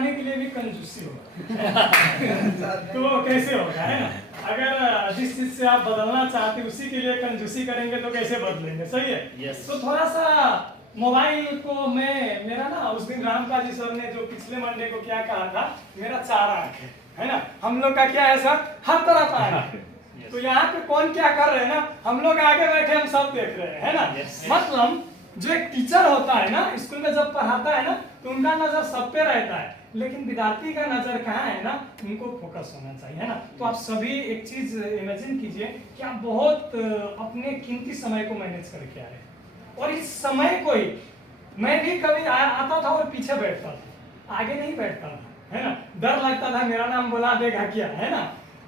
पाने के लिए भी कंजूसी होगा। तो कैसे होगा, है ना? अगर जिस चीज से आप बदलना चाहते उसी के लिए कंजूसी करेंगे तो कैसे बदलेंगे, सही है? Yes. तो थोड़ा सा मोबाइल को मेरा ना उस दिन रामकाजी सर ने जो पिछले मंडे को क्या कहा था, मेरा 4 आंख है ना? हम लोग का क्या है सर, हर तरफ आंख है। तो यहाँ पे कौन क्या कर रहे हैं ना, हम लोग आगे बैठे हम सब देख रहे हैं, है ना? मतलब जो एक टीचर होता है ना, स्कूल में जब पढ़ाता है ना, तो उनका नजर सब पे रहता है, लेकिन विद्यार्थी का नजर कहाँ है ना, उनको फोकस होना चाहिए, है ना? तो आप सभी एक चीज इमेजिन कीजिए कि आप बहुत अपने कीमती समय को मैनेज करके आ रहे हैं, और इस समय को ही मैं भी कभी आता था और पीछे बैठता था, आगे नहीं बैठता था, है ना? डर लगता था मेरा नाम बुला देगा क्या, है ना?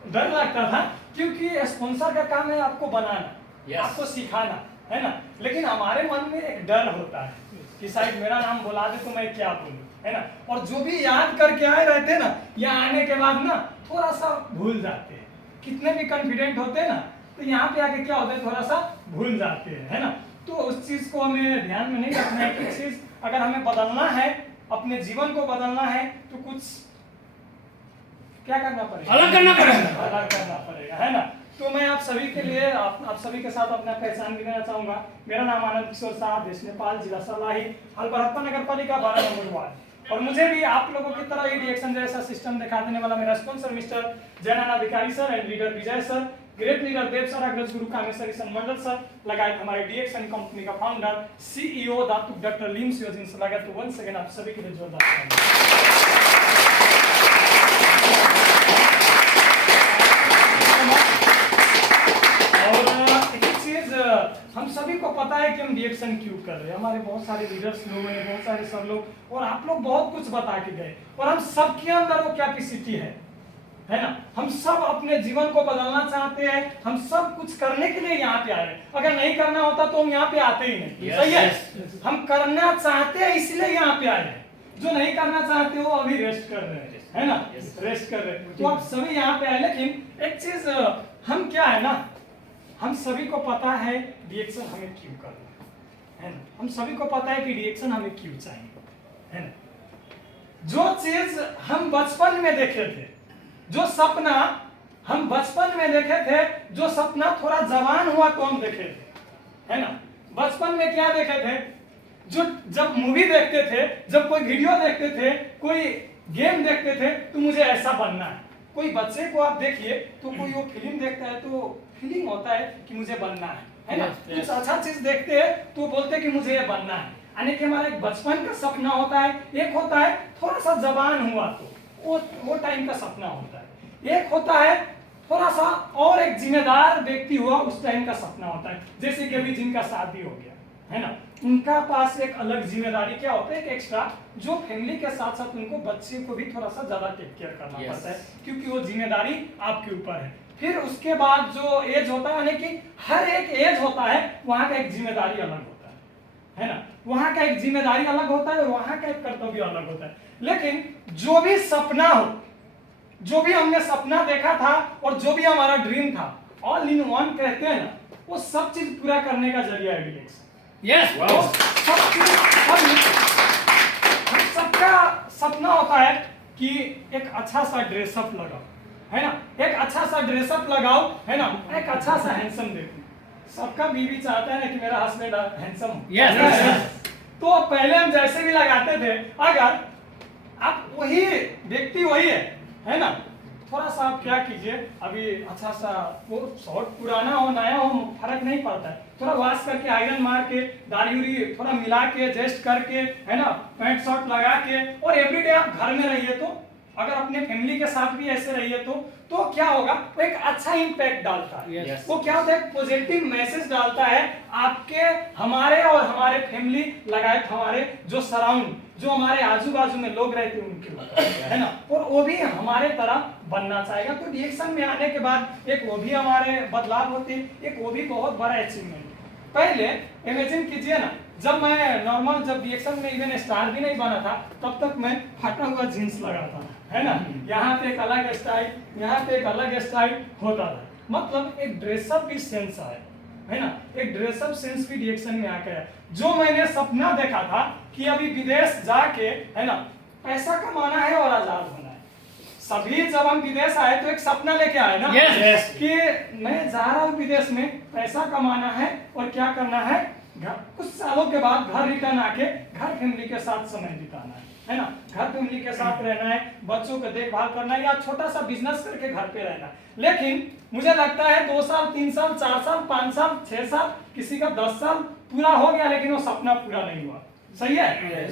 डर लगता था, क्योंकि स्पॉन्सर का काम है आपको बनाना, आपको सिखाना, है ना? लेकिन हमारे मन में एक डर होता है कि शायद मेरा नाम बुला दे तो मैं क्या बोलूं, है ना? और जो भी याद करके आए रहते ना, यहाँ आने के बाद ना थोड़ा सा भूल जाते हैं, कितने भी कॉन्फिडेंट होते हैं ना, तो यहाँ पे आके क्या होता है, थोड़ा सा भूल जाते हैं, है ना? तो उस चीज को हमें ध्यान में नहीं रखना है कि चीज अगर हमें बदलना है, अपने जीवन को बदलना है, तो कुछ क्या करना पड़ेगा, अलग करना पड़ेगा, अलग करना पड़ेगा, है ना? तो मैं आप सभी के लिए आप सभी के साथ अपना पहचान भी देना चाहूंगा। मेरा नाम आनंद किशोर साहब, देश नेपाल, जिला सर्लाही, हलबरहप्पा नगर पालिका 12 नंबर वार्ड। और मुझे भी आप लोगों की तरह ई डिएक्शन जैसा सिस्टम दिखा देने वाला मेरा sponsor mister Jaynana Adhikari sir and leader Vijay sir, great leader Dev sir, अग्रज गुरु कामेश्वरी संमंडल सर, लगाए हमारे डिएक्शन कंपनी का फाउंडर सीईओ डॉक्टर लीम सियोजिन से लगा। तो वंस अगेन आप सभी के लिए जोरदार हम सभी को पता है कि हम रिएक्शन क्यों कर रहे हैं, हमारे बहुत सारे लीडर्स लोग हैं, बहुत सारे सर लोग, और आप लोग बहुत कुछ बता के गए, और हम सबके अंदर वो कैपेसिटी है ना? हम सब अपने जीवन को बदलना चाहते हैं, हम सब कुछ करने के लिए यहाँ पे आए हैं। अगर नहीं करना होता तो हम यहाँ पे आते ही नहीं, सही है? हम करना चाहते हैं इसलिए यहाँ पे आए हैं, जो नहीं करना चाहते वो अभी रेस्ट कर रहे हैं, है ना? रेस्ट कर रहे हैं। तो आप सभी यहाँ पे आए, लेकिन एक चीज हम क्या है ना, हम सभी को पता है रिएक्शन हमें क्यों करना है ना? हम सभी को पता है कि रिएक्शन हमें क्यों चाहिए, है ना? जो चीज हम बचपन में देखे थे, जो सपना हम बचपन में देखे थे, जो सपना थोड़ा जवान हुआ तो हम देखे थे, है ना? बचपन में क्या देखे थे, जो जब मूवी देखते थे, जब कोई वीडियो देखते थे, कोई गेम देखते थे, तो मुझे ऐसा बनना है। कोई बच्चे को आप देखिए तो कोई वो फिल्म देखता है तो फीलिंग होता है कि मुझे बनना है ना? कुछ अच्छा चीज देखते हैं तो बोलते हैं कि मुझे ये बनना है, यानी कि हमारा एक बचपन का सपना होता है, एक होता है थोड़ा सा जवान हुआ तो वो टाइम का सपना होता है, एक होता है थोड़ा सा और एक जिम्मेदार व्यक्ति हुआ उस टाइम का सपना होता है। जैसे कि अभी जिनका शादी हो गया, है ना, उनका पास एक अलग जिम्मेदारी क्या होता है, एक एक्स्ट्रा, जो फैमिली के साथ साथ उनको बच्चे को भी थोड़ा सा ज्यादा टेक केयर करना पड़ता है, क्योंकि वो जिम्मेदारी आपके ऊपर है। फिर उसके बाद जो एज होता है, यानी कि हर एक एज होता है, वहां का एक जिम्मेदारी अलग होता है ना? वहां का एक जिम्मेदारी अलग होता है और वहां का एक कर्तव्य अलग होता है। लेकिन जो भी सपना हो, जो भी हमने सपना देखा था और जो भी हमारा ड्रीम था, ऑल इन वन कहते हैं ना, वो सब चीज पूरा करने का जरिया है रिएक्शन। यस, हम सबका सपना होता है कि एक अच्छा सा ड्रेसअप लगाओ, है ना? एक अच्छा सा ड्रेसअप लगाओ, है ना? एक अच्छा सा हैंडसम देखो। सबका बीवी चाहता है ना कि मेरा हस्बैंड हैंडसम हो। यस। तो पहले हम जैसे भी लगाते थे, अगर आप वही व्यक्ति वही है ना? थोड़ा सा आप क्या कीजिए, अभी अच्छा सा वो शॉर्ट पुराना हो नया हो फर्क नहीं पड़ता है, थोड़ा वॉश करके आयरन मार के दाढ़ी उड़ी थोड़ा मिला के एडजस्ट करके, है ना, पैंट शर्ट लगा के, और एवरीडे आप घर में रहिए, तो अगर अपने फैमिली के साथ भी ऐसे रहिए तो क्या होगा, वो एक अच्छा इंपैक्ट डालता है। Yes. वो क्या होता है, पॉजिटिव मैसेज डालता है आपके, हमारे और हमारे फैमिली लगाए हमारे जो सराउंड, जो हमारे आजू बाजू में लोग रहते हैं उनके ऊपर, है ना? और वो भी हमारे तरह बनना चाहेगा। तो रिएक्शन में आने के बाद एक वो भी हमारे बदलाव होते हैं, एक वो भी बहुत बड़ा अचीवमेंट। पहले इमेजिन कीजिए ना, जब मैं नॉर्मल, जब रिएक्शन में इवन स्टार भी नहीं बना था, तब तक मैं फटा हुआ जीन्स लगाता था, है ना? यहाँ पे एक अलग स्टाइल, यहाँ पे एक अलग स्टाइल होता था। मतलब एक ड्रेसअप भी सेंस है ना? एक ड्रेसअप सेंस भी रिएक्शन में आ गया। जो मैंने सपना देखा था कि अभी विदेश जाके, है ना, पैसा कमाना है और आजाद होना है। सभी जब हम विदेश आए तो एक सपना लेके आए ना कि मैं जा रहा हूँ विदेश में, पैसा कमाना है और क्या करना है, कुछ सालों के बाद घर रिटर्न आके घर फैमिली के साथ समय बिताना है ना, घर फैमिली के साथ रहना है, बच्चों को देखभाल करना है या छोटा सा बिजनेस करके घर पे रहना। लेकिन मुझे लगता है 2 साल 3 साल 4 साल 5 साल 6 साल किसी का 10 साल पूरा हो गया, लेकिन वो सपना पूरा नहीं हुआ। सही है,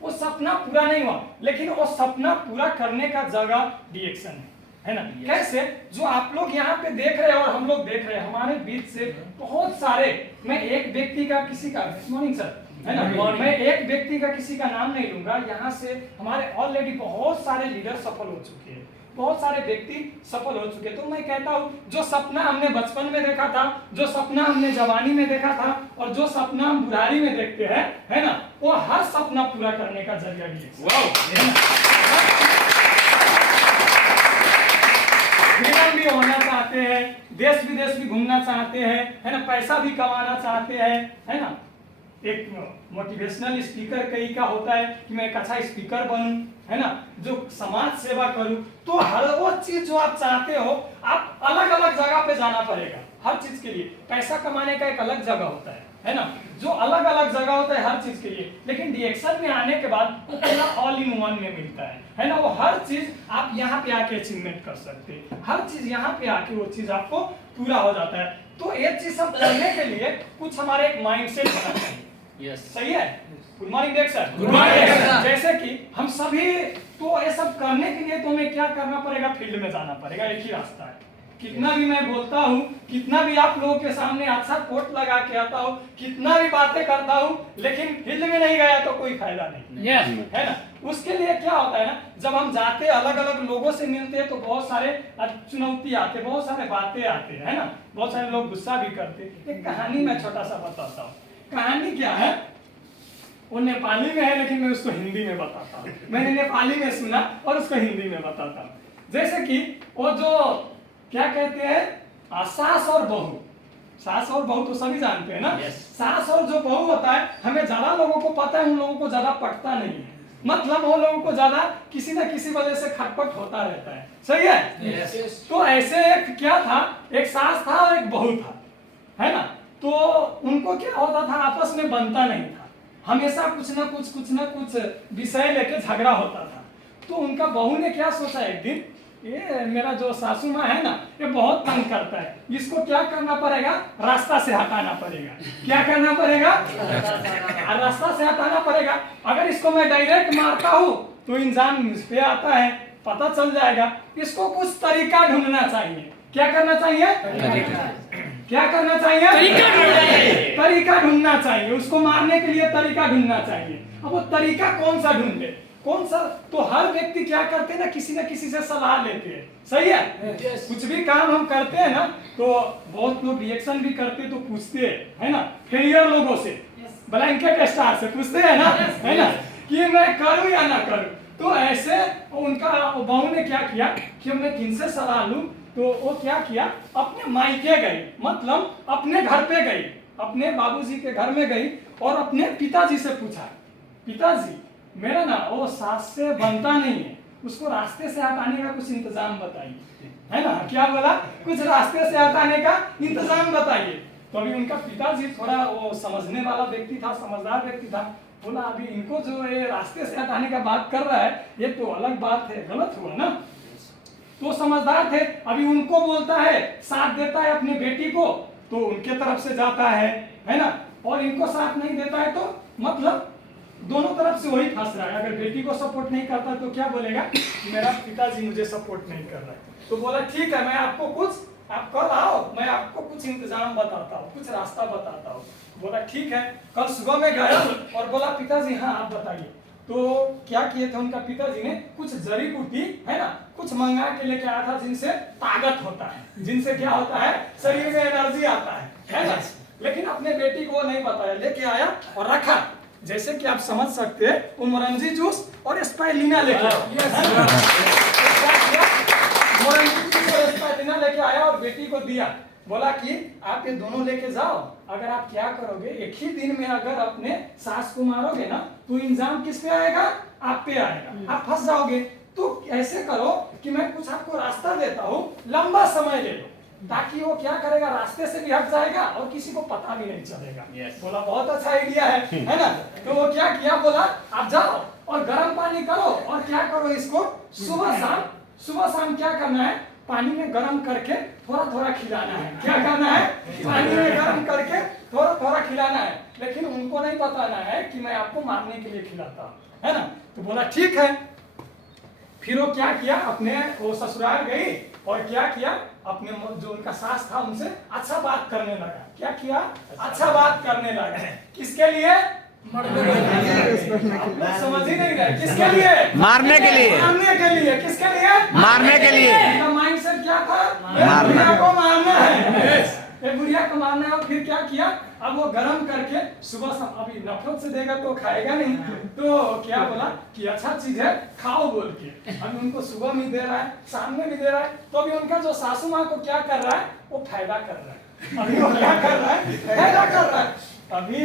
वो सपना पूरा नहीं हुआ, लेकिन वो सपना पूरा करने का जगह DXN है ना। कैसे? जो आप लोग यहाँ पे देख रहे हैं और हम लोग देख रहे हैं, हमारे बीच से बहुत सारे, मैं एक व्यक्ति का किसी का, गुड मॉर्निंग सर, है ना, मैं एक व्यक्ति का किसी का नाम नहीं लूंगा। यहाँ से हमारे ऑलरेडी बहुत सारे लीडर सफल हो चुके हैं, बहुत सारे व्यक्ति सफल हो चुके। तो मैं कहता हूँ जो सपना हमने बचपन में देखा था, जो सपना हमने जवानी में देखा था और जो सपना हम बुढ़ारी में देखते हैं, है ना, वो हर सपना पूरा करने का जरिया फ्रीडम भी होना चाहते हैं, देश विदेश भी घूमना चाहते हैं, है ना, पैसा भी कमाना चाहते हैं, है ना। एक मोटिवेशनल स्पीकर कई का होता है कि मैं एक अच्छा स्पीकर बनूं, है ना, जो समाज सेवा करूं। तो हर वो चीज जो आप चाहते हो, आप अलग अलग जगह पे जाना पड़ेगा हर चीज के लिए। पैसा कमाने का एक अलग जगह होता है ना, जो अलग अलग जगह होता है हर चीज के लिए। लेकिन DXN में आने के बाद वो पूरा ऑल इन वन में मिलता है ना। वो हर चीज आप यहाँ पे आके अचीवमेंट कर सकते हैं, हर चीज यहाँ पे आके वो चीज आपको पूरा हो जाता है। तो ये चीज सब करने के लिए कुछ हमारे एक माइंडसेट होना चाहिए। सही है। गुड मॉर्निंग देख सर। Good morning. जैसे कि हम सभी, तो ये सब करने के लिए तो हमें क्या करना पड़ेगा, फील्ड में जाना पड़ेगा। एक ही रास्ता है। कितना भी मैं बोलता हूँ, कितना भी आप लोगों के सामने अच्छा कोट लगा के आता हूँ, कितना भी बातें करता हूँ, लेकिन फील्ड में नहीं गया तो कोई फायदा नहीं है ना। उसके लिए क्या होता है ना, जब हम जाते अलग अलग लोगों से मिलते हैं तो बहुत सारे चुनौती आते, बहुत सारे बातें आते हैं, है ना, बहुत सारे लोग गुस्सा भी करते। एक कहानी मैं छोटा सा बताता हूँ। कहानी क्या है, वो नेपाली में है, लेकिन मैं उसको हिंदी में बताता हूँ। मैंने नेपाली में सुना और उसको हिंदी में बताता हूँ। जैसे कि वो जो क्या कहते हैं, सास और बहू, सास और बहू तो सभी जानते हैं ना। सास और जो बहू होता है, हमें ज्यादा लोगों को पता है, उन लोगों को ज्यादा पटता नहीं है। मतलब वो लोगों को ज्यादा किसी न किसी वजह से खटपट होता रहता है। सही है। तो ऐसे एक क्या था, एक सास था और एक बहू था, है ना। तो उनको क्या होता था, आपस में बनता नहीं था, हमेशा कुछ ना कुछ विषय लेके झगड़ा होता था। तो उनका बहू ने क्या सोचा, एक दिन, ये मेरा जो सासू माँ है ना, ये बहुत तंग करता है, इसको क्या करना पड़ेगा, रास्ता से हटाना पड़ेगा। क्या करना पड़ेगा, रास्ता से हटाना पड़ेगा। अगर इसको मैं डायरेक्ट मारता हूँ तो इंसान मुझ पे आता है, पता चल जाएगा। इसको कुछ तरीका ढूंढना चाहिए। क्या करना चाहिए, क्या करना चाहिए, तरीका ढूंढना चाहिए। उसको मारने के लिए तरीका ढूंढना चाहिए। अब वो तरीका कौन सा ढूंढे, कौन सा, तो हर व्यक्ति क्या करते हैं ना, किसी न किसी से सलाह लेते हैं। सही है। कुछ भी काम हम करते हैं ना, तो बहुत लोग रिएक्शन भी करते तो पूछते हैं, है ना, फेलियर लोगों से, ब्लैंकेट स्टार से पूछते हैं ना, है ना, कि मैं करूं या ना करूं। तो ऐसे उनका बहू ने क्या किया कि मैं किनसे सलाह लूं, तो वो क्या किया, अपने मायके गई, मतलब अपने घर पे गई, अपने बाबूजी के घर में गई और अपने पिताजी से पूछा, पिताजी मेरा ना वो सास से बनता नहीं है, उसको रास्ते से हटाने का कुछ इंतजाम बताइए, है ना। क्या बोला, कुछ रास्ते से हटाने का इंतजाम बताइए। तो अभी उनका पिताजी थोड़ा वो समझने वाला व्यक्ति था, समझदार व्यक्ति था, बोला अभी इनको जो ये रास्ते से हटाने का बात कर रहा है, ये तो अलग बात है, गलत हुआ ना। तो समझदार थे, अभी उनको बोलता है, साथ देता है अपनी बेटी को, तो उनके तरफ से जाता है ना, और इनको साथ नहीं देता है तो मतलब दोनों तरफ से वही फंस रहा है। अगर बेटी को सपोर्ट नहीं करता तो क्या बोलेगा, मेरा पिताजी मुझे सपोर्ट नहीं कर रहा है। तो बोला ठीक है, मैं आपको कुछ, आप कल आओ, मैं आपको कुछ इंतजाम बताता हूँ, कुछ रास्ता बताता हूँ। बोला ठीक है। कल सुबह में गया और बोला पिताजी हाँ आप बताइए। तो क्या किए थे उनका पिताजी ने, कुछ जड़ी बूटी, है ना, कुछ मंगा के लेके आया था, जिनसे ताकत होता है, जिनसे क्या होता है, शरीर में एनर्जी आता है ना। लेकिन अपने बेटी को नहीं बताया, लेके आया और रखा। जैसे कि आप समझ सकते हैं, वो मोरंजी जूस और स्पाइलिना लेके आया, मोरंजी जूस और स्पाइलिना लेके आया और बेटी को दिया। बोला कि आप ये दोनों लेके जाओ, अगर आप क्या करोगे एक ही दिन में अगर अपने सास को मारोगे ना तो इंजाम किस पे आएगा, आप पे आएगा, आप फंस जाओगे। तो ऐसे करो कि मैं कुछ आपको रास्ता देता हूँ, लंबा समय ले लो, ताकि वो क्या करेगा, रास्ते से भी हट जाएगा और किसी को पता भी नहीं चलेगा। बोला बहुत अच्छा आइडिया है ना। तो वो क्या किया, बोला आप जाओ और गर्म पानी करो और क्या करो, इसको सुबह शाम क्या करना है, पानी में गर्म करके थोड़ा थोड़ा खिलाना है। क्या करना है, पानी में गर्म करके थोड़ा थोड़ा खिलाना है, लेकिन उनको नहीं बताना है कि मैं आपको मारने के लिए खिलाता हूँ, है ना। तो बोला ठीक है। फिर वो क्या किया, अपने वो ससुराल गई और क्या किया, अपने जो उनका सास था उनसे अच्छा बात करने लगा। क्या किया, अच्छा बात करने लगा। किसके लिए, समझ ही नहीं रहे, किसके लिए, मारने के लिए, मारने के लिए, किसके लिए, मारने के लिए। माइंडसेट क्या था, बुढ़िया को मारना है, बुढ़िया को मारना है। फिर क्या किया, अब वो गरम करके सुबह शाम, अभी नफरत से देगा तो खाएगा नहीं, तो क्या बोला कि अच्छा चीज है खाओ बोल के। अभी उनको सुबह में दे रहा है, शाम में भी दे रहा है, तो अभी उनका जो सासू माँ को क्या कर रहा है, वो फायदा कर रहा है। अभी वो क्या कर रहा है, फायदा कर रहा है। अभी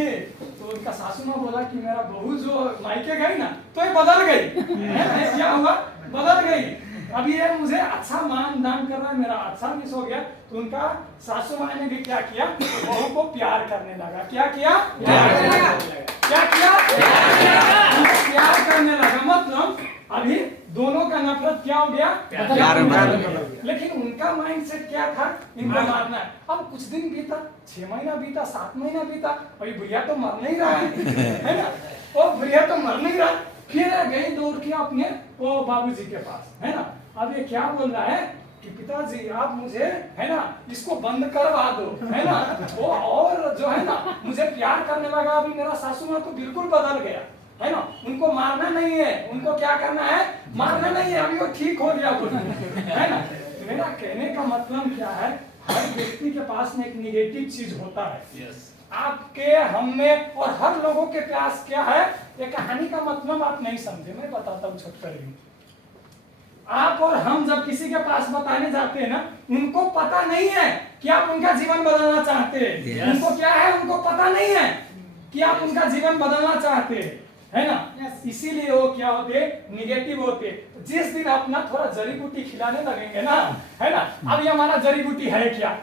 तो उनका सासू माँ बोला कि मेरा बहू जो मायके गई ना तो ये बदल गई, क्या हुआ, बदल गई। अभी ये मुझे अच्छा मान दान कर रहा है, मेरा अच्छा मिस हो गया। तो उनका सासू माँ ने भी क्या किया, बहू को प्यार करने लगा। क्या किया, क्या किया, प्यार करने लगा। मतलब अभी दोनों का नफरत क्या हो गया, प्यार में। लेकिन उनका माइंडसेट क्या था, इनको मारना है। अब कुछ दिन बीता, 6 महीना बीता, 7 महीना बीता, अभी भैया तो मर नहीं रहा है ना, और भैया तो मर नहीं रहा। फिर गई दौड़ के अपने वो बाबूजी के पास, है ना। अब ये क्या बोल रहा है कि पिताजी आप मुझे, है ना, इसको बंद करवा दो, है ना। वो और जो है ना मुझे प्यार करने लगा। अभी मेरा सासू माँ तो बिल्कुल बदल गया, है ना। उनको मारना नहीं है, उनको क्या करना है, मारना नहीं है, अभी वो ठीक हो गया बोल, है ना। मेरा कहने का मतलब क्या है, हर व्यक्ति के पास में एक निगेटिव चीज होता है। आपके, हम में और हर लोगों के पास क्या है, ये कहानी का मतलब आप नहीं समझे, मैं बताता हूँ छोटकर। आप और हम जब किसी के पास बताने जाते हैं ना, उनको पता नहीं है कि आप उनका जीवन बदलना चाहते हैं। उनको क्या है, उनको पता नहीं है कि आप उनका जीवन बदलना चाहते हैं, है ना। इसीलिए वो क्या होते, निगेटिव होते। जिस दिन आप ना थोड़ा जड़ी बूटी खिलाने लगेंगे ना, है ना। अब ये हमारा जड़ी बूटी है क्या,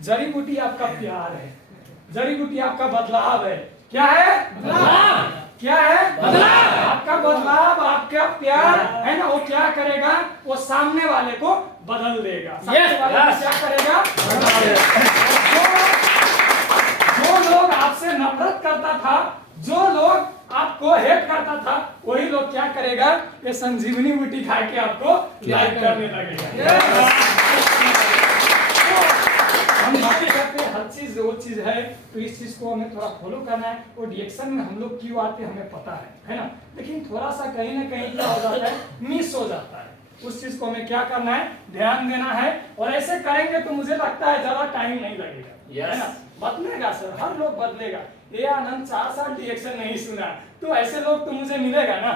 जड़ी बूटी आपका प्यार है, जड़ी बूटी आपका बदलाव है। क्या है, बदलाव। क्या है, बदलाव। आपका बदलाव, आपका प्यार, है ना, वो क्या करेगा, वो सामने वाले को बदल देगा। सामने वाले को क्या करेगा, जो लोग आपसे नफरत करता था, जो लोग आपको हेट करता था, वही लोग क्या करेगा, ये संजीवनी बूटी खा के आपको लाइक करने लगेगा। हम बातें करते हैं, हर चीज वो चीज है, तो इस चीज को हमें थोड़ा फॉलो करना है। और रिएक्शन में हम लोग क्यों आते हैं हमें पता है ना। लेकिन थोड़ा सा कहीं ना कहीं क्या हो जाता है, मिस हो जाता है। उस चीज को हमें क्या करना है, ध्यान देना है। और ऐसे करेंगे तो मुझे लगता है ज्यादा टाइम नहीं लगेगा, है ना। बदलेगा सर, हर लोग बदलेगा। ये आनंद 4 साल रिएक्शन नहीं सुना, तो ऐसे लोग तो मुझे मिलेगा ना।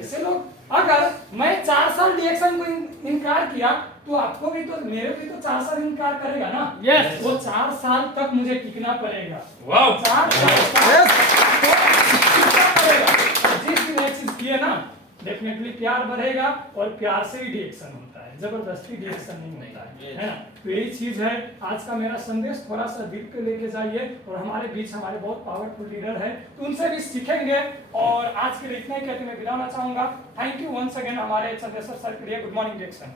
ऐसे लोग, अगर मैं 4 साल रिएक्शन को इनकार किया तो आपको भी तो, मेरे भी तो 4 साल इनकार करेगा ना। वो 4 साल तक मुझे टिकना पड़ेगा। 4 साल जिस दिन ये चीज किए ना, डेफिनेटली प्यार बढ़ेगा। और प्यार से ही रिएक्शन होता है, जबरदस्ती रिएक्शन नहीं होता है ना। तो यही चीज है आज का मेरा संदेश। थोड़ा सा दिल पे लेके जाइए। और हमारे बीच हमारे बहुत पावरफुल लीडर है, तो उनसे भी सीखेंगे। और आज के लिए इतना ही कहते मैं विराम चाहूंगा। थैंक यू वंस अगेन हमारे चंद्रेश्वर सर के लिए। Good morning reaction.